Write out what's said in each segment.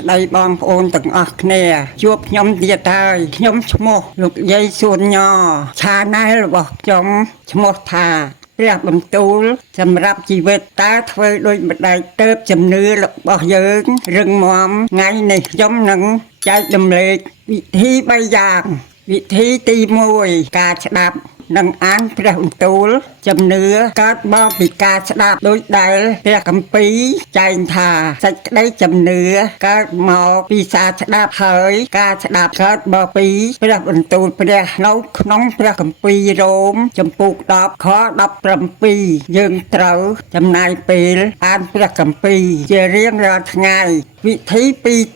ស្ដីបងប្អូនទាំងអស់គ្នាជួបខ្ញុំទៀតហើយខ្ញុំឈ្មោះលោកយាយសួនញឆានែលរបស់ខ្ញុំឈ្មោះថាព្រះបន្ទូលសម្រាប់ជីវិតតើធ្វើដូចម្ដេចទៅជំនឿរបស់យើងរឹងមាំថ្ងៃនេះខ្ញុំនឹងចែករំលែកវិធី3យ៉ាងវិធីទី1ការស្ដាប់និងអានព្រះបន្ទូលជំនឿកើតមកពីការស្ដាប់ដោយដែលព្រះគម្ពីរចែងថាសេចក្តីជំនឿកើតមកពីសារស្ដាប់ហើយការស្ដាប់កើតមកពីព្រះបន្ទូលព្រះនៅក្នុងព្រះគម្ពីររ៉ូមចំពុក10ខ17យើងត្រូវចំណាយពេលអានព្រះគម្ពីរជារៀងរាល់ថ្ងៃវិធី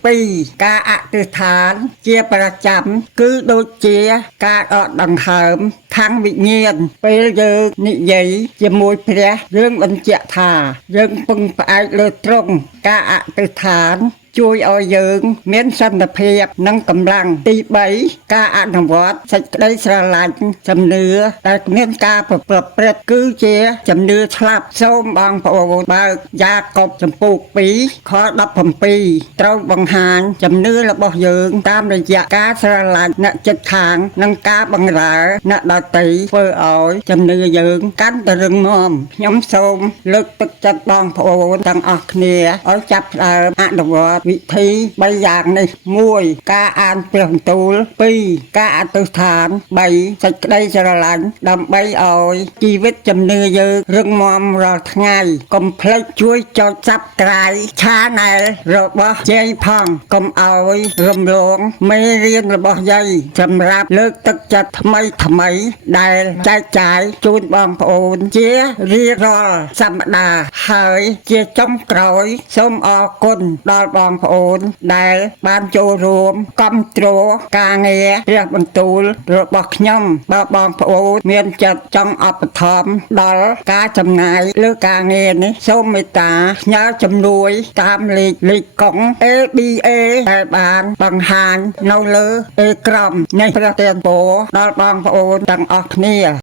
2ការអធិដ្ឋានជាប្រចាំគឺដូចជាការដកដង្ហើមខាងវិញ្ញាណពេលយើងនិយាយជាមួយព្រះយើងបញ្ជាក់ថាយើងពឹងផ្អែកលើទ្រង់ការអធិដ្ឋានជួយឲ្យយើងមានសន្តិភាពនិងកម្លាំងទី3ការអនុវត្តសេចក្តីស្រឡាញ់ជំនឿដែលគ្មានការប្រព្រឹត្តគឺជាជំនឿឆ្លាប់សូមបងប្អូនបើកយ៉ាកុបចំពុក2ខ17ត្រូវបង្ហាញជំនឿរបស់យើងតាមរយៈការស្រឡាញ់អ្នកជិតខាងនិងការបម្រើអ្នកដទៃធ្វើឲ្យជំនឿយើងកាន់តែរឹងមាំខ្ញុំសូមលើកទឹកចិត្តបងប្អូនទាំងអស់គ្នាឲ្យចាប់ផ្ដើមអនុវត្តវិធី3យ៉ាងនេះ1ការអានព្រះបន្ទូល2ការអធិដ្ឋាន3សេចក្តីស្រឡាញ់ដើម្បីឲ្យជីវិតជំនឿយើងរឹងមាំរាល់ថ្ងៃកុំភ្លេចជួយចុច Subscribe Channel របស់យាយផងកុំឲ្យរំលងមេរៀនរបស់យាយសម្រាប់លើកទឹកចិត្តថ្មីដែលចែកចាយជូនបងប្អូនជារៀងរាល់សប្តាហ៍ហើយជាចុងក្រោយសូមអរគុណដល់បងប្អូនដែលបានចូលរួមគាំទ្រការងារព្រះបន្ទូលរបស់ខ្ញុំបើបងប្អូនមានចិត្តចង់ឧបត្ថម្ភដល់ការចំណាយលើការងារនេះសូមមេត្តាផ្ញើជំនួយតាមលេខកុង ABA ដែលបានបង្ហាញនៅលើអេក្រង់នេះព្រះទានពរដល់បងប្អូនទាំងអស់គ្នា